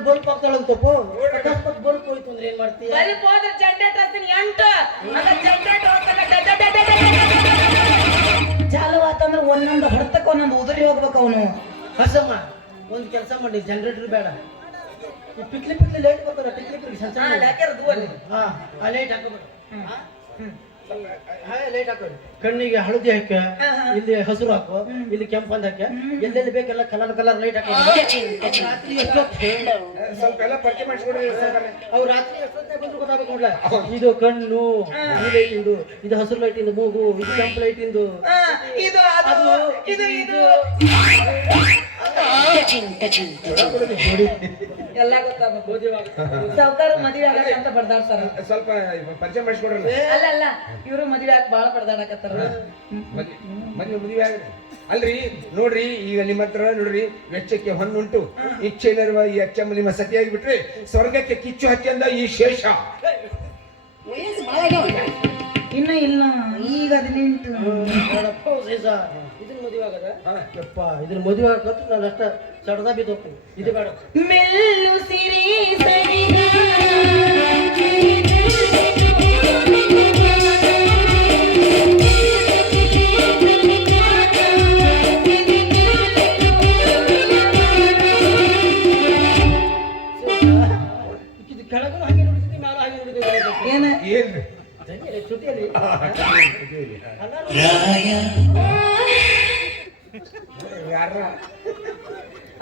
ಏನಾದ್ರು ಬಲ್ಪ್ ಆಗ್ತಾಳಂತಪ್ಪ ಅಕಸ್ಮಾತ್ ಬಲ್ಪ್ ಹೋಯ್ತು ಅಂದ್ರೆ ಏನ್ ಮಾಡ್ತೀಯ? ಬಲ್ಪ್ ಹೋದ್ರೆ ಜನರೇಟರ್ ಹಚ್ತೀನಿ ಎಂಟು. ಜಾಲವಾತ ಆತಂದ್ರೆ ಒಂದೊಂದು ಹೊಡ್ತಕ್ಕ ಒಂದೊಂದು ಉದುರಿ ಹೋಗ್ಬೇಕು ಅವನು. ಹಸಮ್ಮ ಒಂದ್ ಕೆಲಸ ಮಾಡಿ ಜನರೇಟರ್ ಬೇಡ. ಈ ಪಿಕ್ಲಿ ಪಿಕ್ಲಿ ಲೈಟ್ ಬರ್ತಾರ ಪಿಕ್ಲಿ ಪಿಕ್ಲಿ ಸಣ್ಣ ದುವ್ವಲ್ಲಿ. ಹಾ ಆ ಲೈಟ್ ಹಾಕೋಬೇಕು. ಹಾ ಹಾಕೋರಿ ಕಣ್ಣಿಗೆ ಹಳದಿ ಹಾಕ ಇಲ್ಲಿ ಹಸಿರು ಹಾಕು ಇಲ್ಲಿ ಕೆಂಪು ಅಂತ ಹಾಕ ಎಲ್ಲೆಲ್ಲಿ ಬೇಕೆಲ್ಲ ಕಲರ್ ಕಲರ್ ಲೈಟ್ ಹಾಕಿ. ರಾತ್ರಿ. ಅವ್ ರಾತ್ರಿ ಎಷ್ಟೊತ್ತಿಗೆ ಬಂದ್ರು ಗೊತ್ತಾಗಬೇಕು ನೋಡ್ಲ? ಇದು ಕಣ್ಣು ಈ ಲೈಟ್ ಇಂದು ಇದು ಹಸಿರು ಲೈಟ್ ಇಂದು ಮೂಗು ಇದು ಕೆಂಪು ಲೈಟ್ ಇಂದು. ಇದು ಅದು ಇದು ಇದು. ಎಲ್ಲ ಗೊತ್ತಾಗಬೇಕು ಸಾವ್ಕಾರ ಮದುವೆ ಆಗಕ್ಕಂತ ಬಡ್ದಾಡ್ತಾರ ಸ್ವಲ್ಪ ಪರಿಚಯ ಮಾಡಿಸ್ಕೊಡ್ರಲ್ಲ? ಅಲ್ಲ ಅಲ್ಲ. ಇವರು ಮದುವೆ ಆಗಿ ಬಾಳ ಬಡ್ದಾಡಕತ್ತಾರ ಮದ್ವೆ ಮದ್ವೆ ಆಗ್ರಿ ಅಲ್ರಿ ನೋಡ್ರಿ ಈಗ ನಿಮ್ಮ ಹತ್ರ ನೋಡ್ರಿ ವೆಚ್ಚಕ್ಕೆ ಹೊನ್ನುಂಟು ಇಚ್ಛೆ ನೆರವ ಈ ಅಚ್ಚಮ್ಮ ನಿಮ್ಮ ಸತಿಯಾಗಿ ಬಿಟ್ರಿ ಸ್ವರ್ಗಕ್ಕೆ ಕಿಚ್ಚು ಹಚ್ಚಂದ ಈ ಶೇಷ. ಇನ್ನ ಇಲ್ಲ. ಈಗ ಹದಿನೆಂಟು. ಇದನ್ನ ಮದುವೆ ಆಗದ? ಇದನ್ ಯಪ್ಪ ಇದನ್ನ ಮದುವೆ ಆಗತ್ತು ನಾನು ಅಷ್ಟ ಸಡದ ಬಿದ್ದು ಹೋಗ್ತೀನಿ ಇದು ಬೇಡ.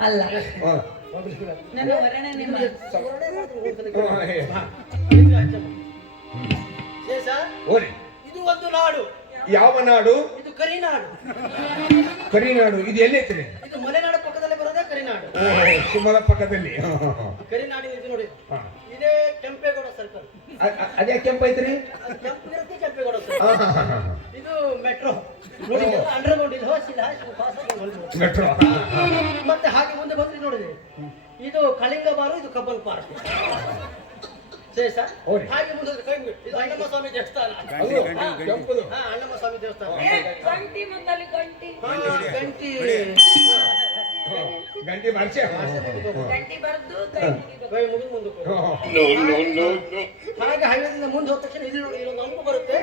ಅಲ್ಲ ಹಾ. ನನ್ನ ವರ್ಣನೆ ನಿಮ್ಮ ಓರಿ ಇದು ಒಂದು ನಾಡು ಯಾವ ನಾಡು ಇದು ಕರಿನಾಡು. ಕರಿನಾಡು. ಇದು ಎಲ್ಲೈತ್ರಿ ಇದು ಮಲೆನಾಡು ಪಕ್ಕದಲ್ಲೇ ಬರೋದೇ ಕರಿನಾಡು. ಶಿಮಲ ಪಕ್ಕದಲ್ಲಿ. ಕರಿನಾಡಿನ ಇದು ನೋಡಿ. ಇದೇ ಕೆಂಪೇಗೌಡ ಸರ್ಕಲ್ ಅದೇ ಕೆಂಪ ಐತ್ರಿ? ಕೆಂಪು ಇದು ಮೆಟ್ರೋ. ನೋಡಿ ಅಂಡರ್ಗ್ರೌಂಡ್ ಇಲ್ಲಿ ಹೋಗಿ. ಮೆಟ್ರೋ. ಮತ್ತೆ ಹಾಗೆ ಮುಂದೆ ಬಂದ್ರಿ ನೋಡಿದ್ರಿ ಇದು ಕಳಿಂಗ ಬಾರು ಇದು ಕಬ್ಬಲ್ ಪಾರ್ಕ್. ಸರಿ ಸರ್ ಹಾಗೆ ಮುಂದೆ ಇದು ಅಣ್ಣಮ್ಮ ಸ್ವಾಮಿ ದೇವಸ್ಥಾನ. ಅಣ್ಣಮ್ಮ ಸ್ವಾಮಿ ದೇವಸ್ಥಾನ. ಗಂಟಿ ಗಂಟಿ ಮಾಡ್ಸಿ. ಗಂಟಿ ಬರ್ದು ಕೈ ಮುಗಿಬೇಕು. ಕೈ ಮುಗಿದು ಮುಂದಕ್ಕೆ ಹೋಗಿ. ಹಾಗೆ ಹೈವೇದಿಂದ ಮುಂದೆ ಹೋದ ತಕ್ಷಣ ಇಲ್ಲಿ ನೋಡಿ ಇಲ್ಲೊಂದು ಬರುತ್ತೆ.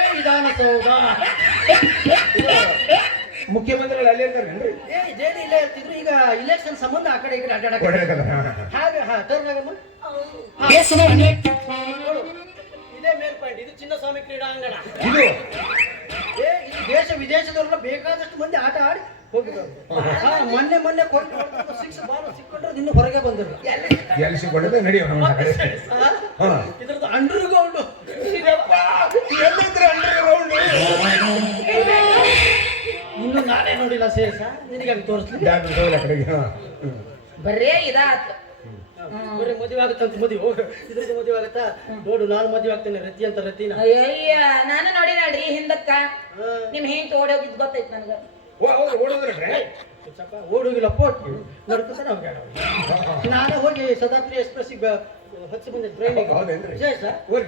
ಈ ವಿಧಾನಸೌಧ ಮುಖ್ಯಮಂತ್ರಿಗಳು ಅಲ್ಲಿ ಇರ್ತಾರೇನ್ರಿ ಏ ಇದೇನು ಇಲ್ಲೇ ಇರ್ತಿದ್ರು. ಈಗ ಇಲೆಕ್ಷನ್ ಸಂಬಂಧ ಆ ಕಡೆ ಈ ಕಡೆ ಅಡ್ಡಾಡಕ್ಕೆ. ಹಾಗೆ ಹಾ ಇದೇ ಮೇಲ್ ಪಾಯಿಂಟ್ ಇದು ಚಿನ್ನಸ್ವಾಮಿ ಕ್ರೀಡಾಂಗಣ. ಇದು? ಏ ಇದು ದೇಶ ವಿದೇಶದವ್ರನ್ನ ಬೇಕಾದಷ್ಟು ಮಂದಿ ಆಟ ಆಡಿ ಮೊನ್ನೆ ಮೊನ್ನೆ ಸಿಕ್ಸ್ ಬಾಲ್ ಸಿಕ್ಕೊಂಡ್ರೆ ಇನ್ನು ಹೊರಗೆ ಬಂದರು. ಎಲ್ಲಿ ಸಿಕ್ಕೊಂಡಿದೆ ನಡೆಯೋಣ ಹಾ. ಇದ್ರದ್ದು ಅಂಡರ್ ಗ್ರೌಂಡ್ ಎಲ್ಲಿದ್ರೆ ಅಂಡರ್ಗ್ರೌಂಡ್ ಇನ್ನು ನಾನೇ ನೋಡಿಲ್ಲ ಸೇಸ ನಿನಗೆ ತೋರಿಸ್ತೀನಿ ತೋರಿಸ್ಲಿ. ಬರೇ ಇದಾತು. ಬರೀ ಮದುವೆ ಆಗುತ್ತಂತ ಮದುವೆ ಇದ್ರದ್ದು ಮದುವೆ ಆಗುತ್ತಾ? ನೋಡು ನಾನು ಮದುವೆ ಆಗ್ತೇನೆ ರತಿ ಅಂತ ರತಿನ. ಅಯ್ಯಯ್ಯ ನಾನು ನೋಡಿನಲ್ರಿ ಹಿಂದಕ್ಕ. ನಿಮ್ಮ ನಿಮ್ ಹೆಂಗ್ ಓಡೋಗಿದ್ ಗೊತ್ತೈತ್ ನನ್ಗ. ಓಡೋಗಿಲ್ಲ ಪೋಟ್. ನಡ್ಕೊತಾನೆ ಹೋಗ್ಯಾಳ ನಾನೇ ಹೋಗಿ ಸದಾತ್ರಿ ಎಕ್ಸ್ಪ್ರೆಸ್ ಹಚ್ಚಿ ಬಂದೆ ಟ್ರೈನಿಗೆ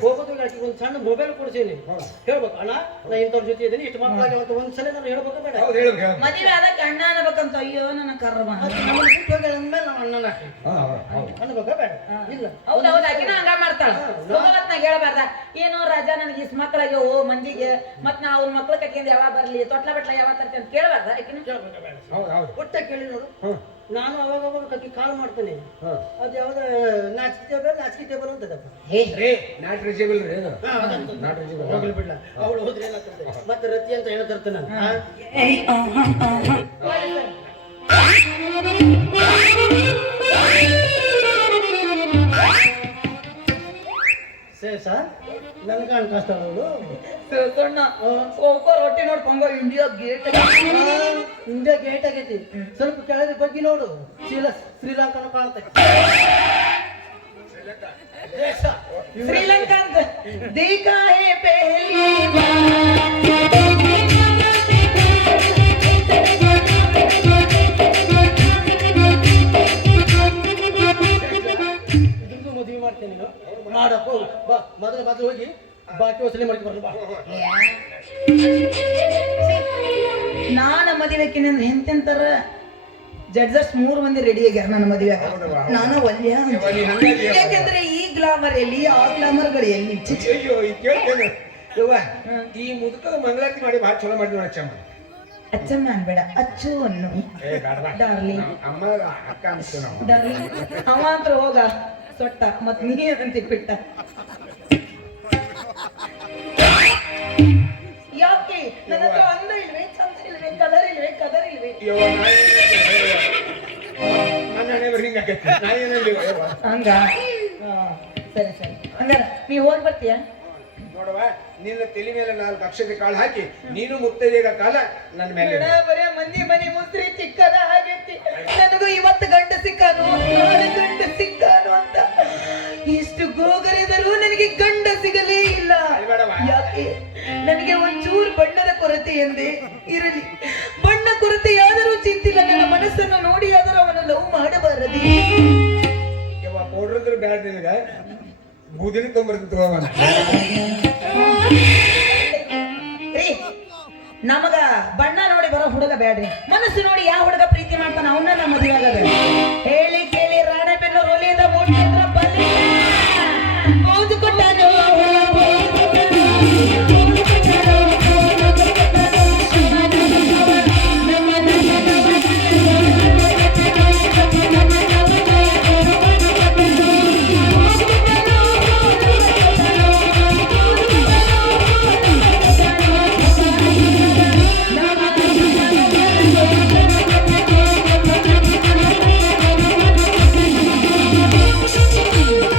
ಹೋಗೋದು ಆಕೆಗೆ ಒಂದು ಸಣ್ಣ ಮೊಬೈಲ್ ಕೊಡ್ಸೀನಿ ಹೇಳ್ಬೇಕು ಅಣ್ಣ ನಾ ಇಂಥವ್ರ ಜೊತೆ ಇದ್ದೀನಿ ಇಷ್ಟು ಮಕ್ಕಳಾಗಿ ಸಲ ಒಂದ್ಸಲ ನಾನು ಹೇಳ್ಬೇಕು ಬೇಡ. ಮದುವೆ ಆದಕ್ಕೆ ಅಣ್ಣ ಅನ್ಬೇಕಂತ ಅಯ್ಯೋ ನನ್ನ ಕರ್ಮ. ಅದು ನಮ್ಮನ್ನ ಬಿಟ್ಟು ಹೋಗ್ಯಾಳ ಅಂದ್ಮೇಲೆ ನಾವು ಅಣ್ಣನ. ಅನ್ಬೇಕಾ ಬೇಡ. ಇಲ್ಲ. ಹೌದು ಹೌದು ಆಕಿನ ಹಂಗ ಮಾಡ್ತಾಳ. ಹೇಳ್ಬಾರ್ದ. ಏನೋ ರಾಜ ನನಗೆ ಇಸ್ ಮಕ್ಕಳಿಗೆ ಓ ಮಂದಿಗೆ. ಮತ್ ನಾ ಅವ್ರ ಮಕ್ಳ ಕಟ್ಕೊಂಡು ಯಾವಾಗ ಬರ್ಲಿ ತೊಟ್ಲ ಬಟ್ಲ ಯಾವಾಗ ತರ್ತೀನಿ ಅಂತ ಕೇಳಬಾರ್ದ ಹೌದು ಒಟ್ಟ ಕೇಳಿ ನೋಡು. ನಾನು ಅವಾಗ ಅವಾಗ ಕಕ್ಕಿ ಕಾಲ್ ಮಾಡ್ತೇನೆ. ಹಾ. ಅದು ಯಾವ್ದ ನಾಚಿಕೆ ಟೇಬಲ್ ನಾಚಿಕೆ ಟೇಬಲ್ ಅಂತದಪ್ಪ. ಹೇ ರೀ ನಾಟ್ ರೀಚೇಬಲ್ ರೀ ಇದು. ಹಾ, ಅದಂತದ್ದು. ನಾಟ್ ರೀಚೇಬಲ್ ಹೋಗ್ಲಿ ಬಿಡ್ಲ. ಅವಳು ಹೋದ್ರೆ ಮತ್ತೆ ರತಿ ಅಂತ ಹೇಳ್ತಿರ್ತೆ ನಾನು. ಸರ್? ನನ್ಗೆ ಅನ್ಕಸ್ತಾಳ ಅವಳು ಸಣ್ಣ. ಹೋಗೋ ರೊಟ್ಟಿ ನೋಡ್ಕೊಂಡ ಇಂಡಿಯಾ ಗೇಟ್ ಇಂಡಿಯಾ ಗೇಟ್ ಆಗೈತಿ. ಸ್ವಲ್ಪ ಕೆಳಗೆ ಬಗ್ಗೆ ನೋಡು. ಶ್ರೀಲ ಶ್ರೀಲಂಕಾನು ಕಾಣುತ್ತೆ. ಶ್ರೀಲಂಕಾ ಅಂತ ದೀಕಾ ಹೇ ಪೆಹಲಿ ಮೊದಲು ಹೋಗಿ ಬಾಕಿ ವಸೂಲಿ ಮಾಡ್ಕೊಂಡು ಬಾ. ನಾನ ಮದುವೆಕಿನ ಹೆಂತೆಂತಾರ? ಜಡ್ಜಸ್ ಮೂರು ಮಂದಿ ರೆಡಿ ಆಗ್ಯಾರ ನನ್ನ ಮದುವೆ ನಾನು ಒಲ್ಯ. ಯಾಕಂದ್ರೆ ಈ ಗ್ಲಾಮರ್ ಎಲ್ಲಿ ಆ ಗ್ಲಾಮರ್ಗಳು ಎಲ್ಲಿ ಛೆ, ಛೆ. ಅಯ್ಯೋ ಈ ಕೇಳ್ತೇನೆ. ಯವ್ವ ಈ ಮುದುಕದ ಮಂಗಳಾರತಿ ಮಾಡಿ ಭಾಳ ಚಲೋ ಮಾಡಿದ್ವಿ ಅಚ್ಚಮ್ಮ. ಅಚ್ಚಮ್ಮ ಅನ್ಬೇಡ ಅಚ್ಚು ಅನ್ನು. ಡಾರ್ಲಿಂಗ್ ಅಮ್ಮ ಅಕ್ಕ ಅನ್ಸ್ತು ನಾವು. ಡಾರ್ಲಿಂಗ್ ಅವ ಅಂತ ಹೋಗ ಸೊಟ್ಟ ಮತ್ ನೀ ಅಂತ ಬಿಟ್ಟ ನನ್ನ ಹಣೆ ಬರೀ ಹಿಂಗಾಕೈತಿ ನಾ ಏನಲ್ಲಿ ಹಂಗ? ಸರಿ ಸರಿ. ಹಂಗಾರ ನೀ ಹೋಗಿ ಬರ್ತೀಯಾ? ನೋಡುವ ನಿನ್ನ ತಲೆ ಮೇಲೆ ನಾಲ್ಕು ಅಕ್ಷತೆ ಕಾಳು ಹಾಕಿ ನೀನು ಮುಕ್ತದೇಗ ಕಾಲ ನನ್ನ ಮೇಲೆ. ಬರೇ ಮಂದಿ ಮನೆ ಮುಸ್ರಿ ಚಿಕ್ಕದ ಆಗೈತಿ ನನಗೂ ಇವತ್ತು ಗಂಡ ಸಿಕ್ಕಾನು ನಾಳೆ ಗಂಡ ಸಿಕ್ಕಾನು ಅಂತ. ಇಷ್ಟು ಗೋಗರಿದರೂ ನನಗೆ ಗಂಡ ಸಿಗಲೇ ಇಲ್ಲ. ಯಾಕೆ? ನನಗೆ ಒಂಚೂರು ಬಣ್ಣದ ಕೊರತೆ ಎಂದೇ? ಬ್ಯಾಡ ನಿನಗ ನಮಗ ಬಣ್ಣ ನೋಡಿ ಬರೋ ಹುಡುಗ ಬೇಡ್ರಿ. ಮನಸ್ಸು ನೋಡಿ ಯಾವ ಹುಡುಗ ಪ್ರೀತಿ ಮಾಡ್ತಾನ ಅವನ್ನ ನಮ್ಮ ಮದುವೆ ಆಗದ.